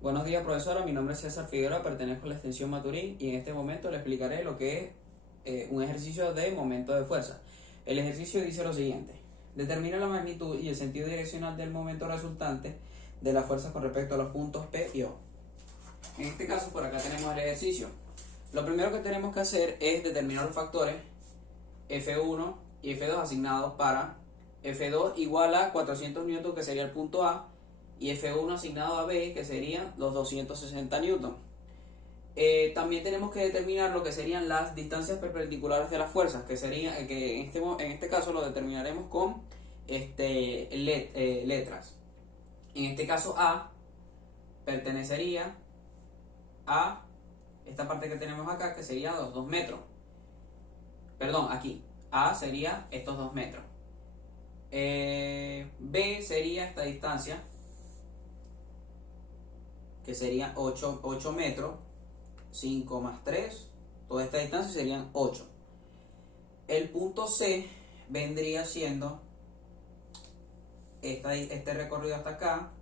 Buenos días, profesora. Mi nombre es César Figueroa, pertenezco a la extensión Maturín y en este momento le explicaré lo que es un ejercicio de momento de fuerza. El ejercicio dice lo siguiente: determina la magnitud y el sentido direccional del momento resultante de la fuerza con respecto a los puntos P y O. En este caso, por acá tenemos el ejercicio. Lo primero que tenemos que hacer es determinar los factores F1 y F2 asignados para F2 igual a 400 N, que sería el punto A, y F1 asignado a B, que serían los 260 N. También tenemos que determinar lo que serían las distancias perpendiculares de las fuerzas, que sería que en este caso lo determinaremos con letras. En este caso A pertenecería a esta parte que tenemos acá, que sería los 2 metros. Perdón, aquí A sería estos 2 metros. B sería esta distancia, que serían 8 metros. 5 más 3, toda esta distancia serían 8. El punto C vendría siendo este recorrido hasta acá,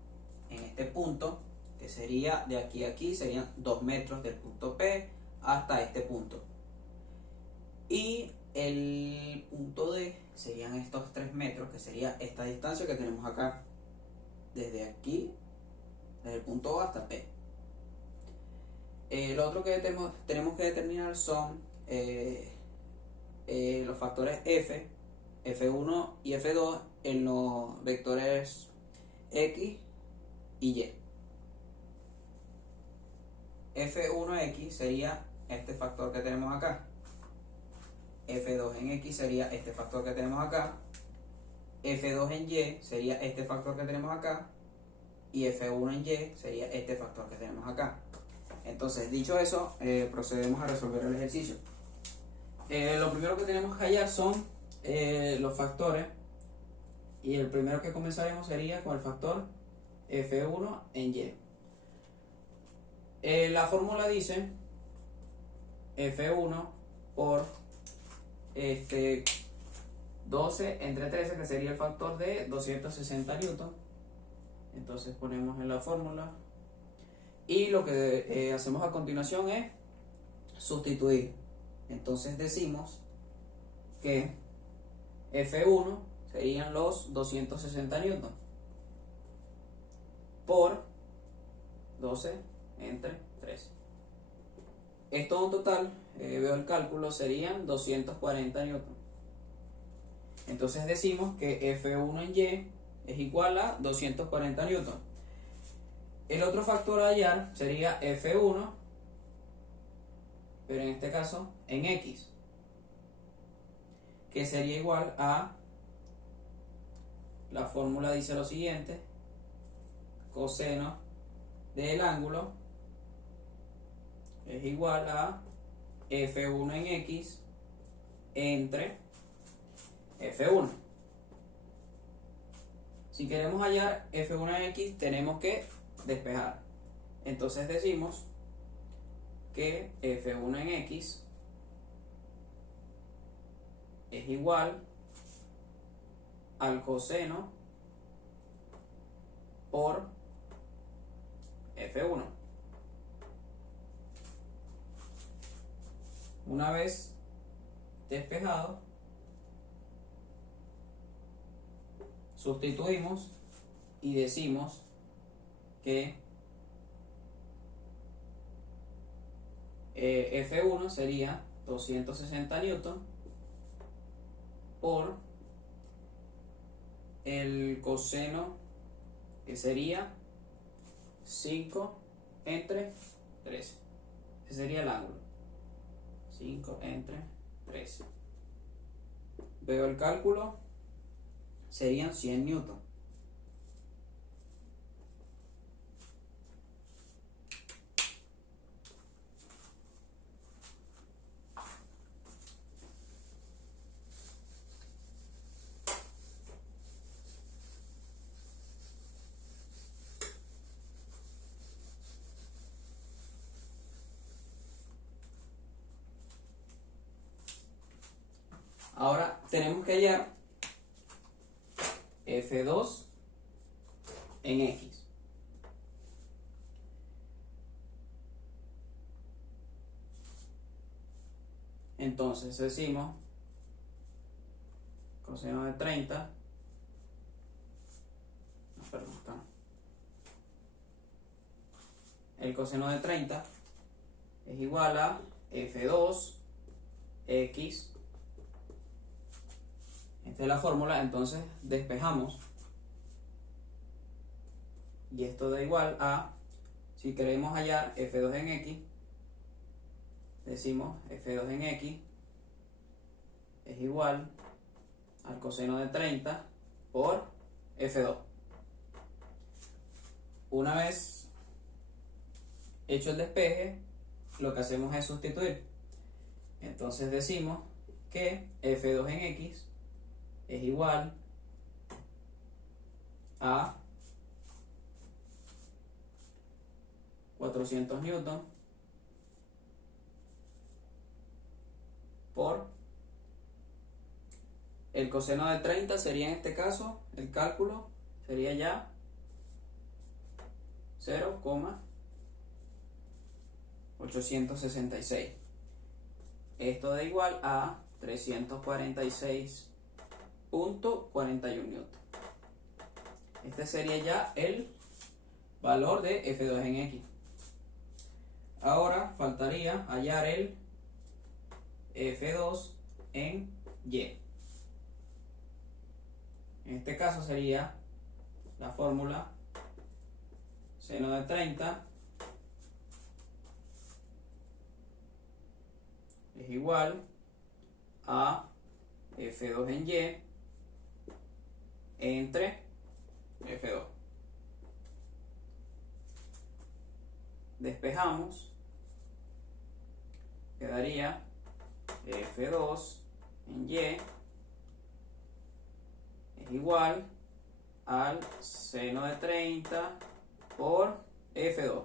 en este punto, que sería de aquí a aquí, serían 2 metros del punto P hasta este punto. Y el punto D serían estos 3 metros, que sería esta distancia que tenemos acá, desde aquí, desde el punto A hasta P. Lo otro que tenemos que determinar son los factores F, F1 y F2 en los vectores X y Y. F1X sería este factor que tenemos acá. F2 en X sería este factor que tenemos acá. F2 en Y sería este factor que tenemos acá. Y F1 en Y sería este factor que tenemos acá. Entonces, dicho eso, procedemos a resolver el ejercicio. Lo primero que tenemos que hallar son los factores, y el primero que comenzaremos sería con el factor F1 en Y. La fórmula dice F1 por 12 entre 13, que sería el factor de 260 newton. Entonces ponemos en la fórmula. Y lo que hacemos a continuación es sustituir. Entonces decimos que F1 serían los 260 newton por 12 entre 13. Esto en total, veo el cálculo, serían 240 newton. Entonces decimos que F1 en Y es igual a 240 newton. El otro factor a hallar sería F1, pero en este caso en X, que sería igual a, la fórmula dice lo siguiente: coseno del ángulo es igual a F1 en X entre F1. Si queremos hallar F1 en X, tenemos que despejar. Entonces decimos que F1 en X es igual al coseno por F1. Una vez despejado, sustituimos y decimos que F1 sería 260 newton por el coseno, que sería 5 entre 13. Ese sería el ángulo. 5 entre 13. Veo el cálculo, serían 100 newton. Ahora tenemos que hallar F2 en X. Entonces decimos coseno de 30, no, perdón, acá no. El coseno de 30 es igual a F2 X. Esta es la fórmula, entonces despejamos y esto da igual a, si queremos hallar F2 en X, decimos F2 en X es igual al coseno de 30 por F2. Una vez hecho el despeje, lo que hacemos es sustituir. Entonces decimos que F2 en X es igual a 400 newton por el coseno de 30 sería, en este caso, el cálculo sería ya 0,866. Esto da igual a 346.41 newton. Este sería ya el valor de F2 en X. Ahora faltaría hallar el F2 en Y. En este caso sería la fórmula seno de 30 es igual a F2 en Y entre F2. Despejamos, quedaría F2 en Y es igual al seno de 30 por F2.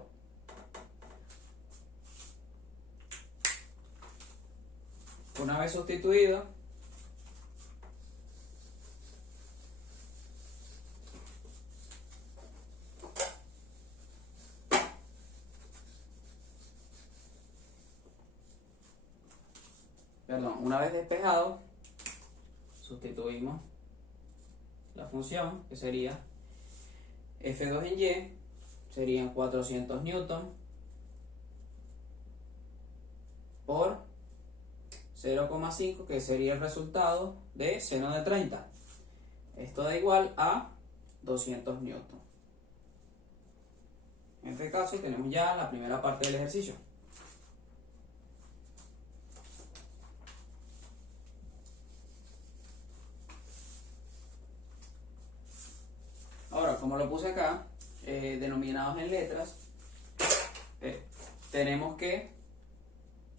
Una vez sustituido, una vez despejado, sustituimos la función, que sería F2 en Y, serían 400 newton por 0,5, que sería el resultado de seno de 30. Esto da igual a 200 newton. En este caso tenemos ya la primera parte del ejercicio. Ahora, como lo puse acá, denominados en letras, tenemos que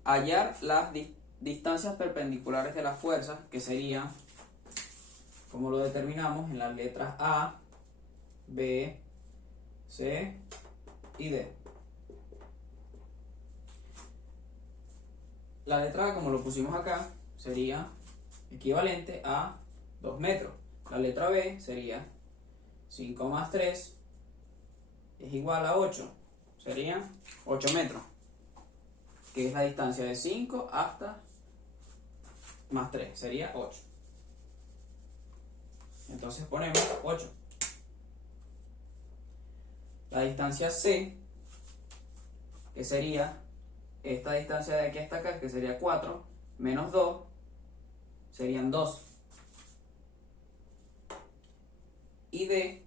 hallar las distancias perpendiculares de las fuerzas, que serían, como lo determinamos, en las letras A, B, C y D. La letra A, como lo pusimos acá, sería equivalente a 2 metros. La letra B sería 5 más 3 es igual a 8. Serían 8 metros, que es la distancia de 5 hasta más 3, sería 8. Entonces ponemos 8. La distancia C, que sería esta distancia de aquí hasta acá, que sería 4, menos 2, serían 2. Y D,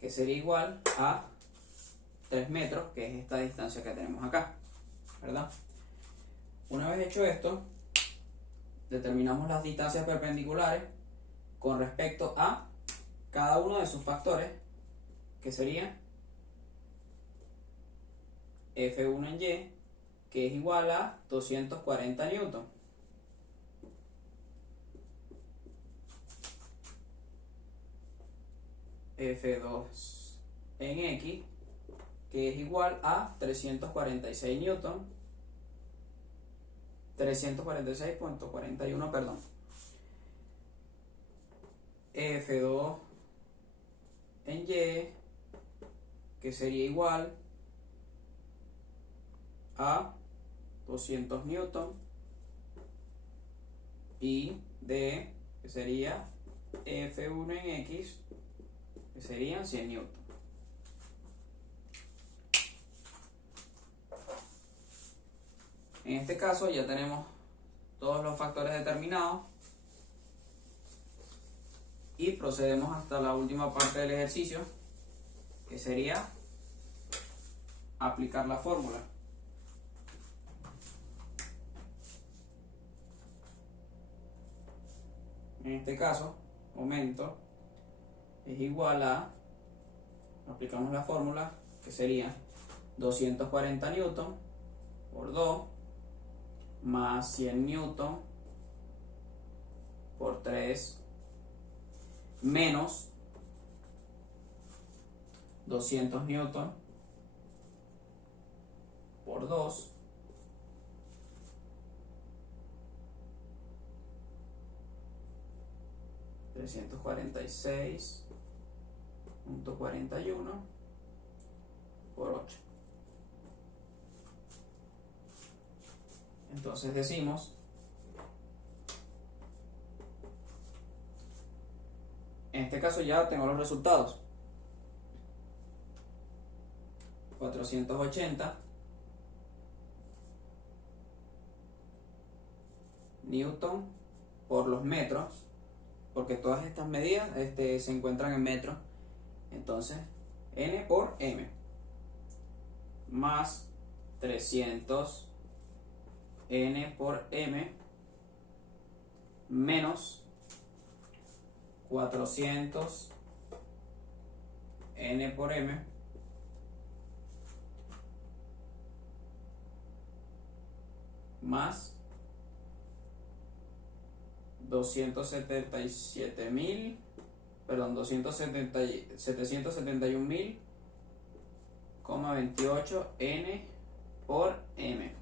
que sería igual a 3 metros, que es esta distancia que tenemos acá, ¿verdad? Una vez hecho esto, determinamos las distancias perpendiculares con respecto a cada uno de sus factores, que sería F1 en Y, que es igual a 240 newton. F2 en X, que es igual a 346 newton. 346.41, perdón. F2 en Y, que sería igual a 200 newton y D, que sería F1 en X, que serían 100 newton. En este caso ya tenemos todos los factores determinados y procedemos hasta la última parte del ejercicio, que sería aplicar la fórmula. En este caso, momento es igual a, aplicamos la fórmula, que sería 240 newton por 2 más 100 newton por 3 menos 200 newton por 2 346.41 por 8. Entonces decimos, en este caso ya tengo los resultados. 480 newton por los metros, porque todas estas medidas se encuentran en metros. Entonces, N por M más 300 N por M menos 400 N por M más 771.000,28 N por M.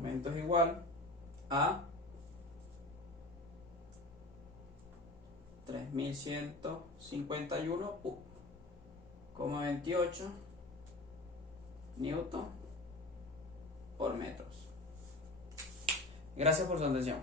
Momento es igual a 3151,28 newton por metros. Gracias por su atención.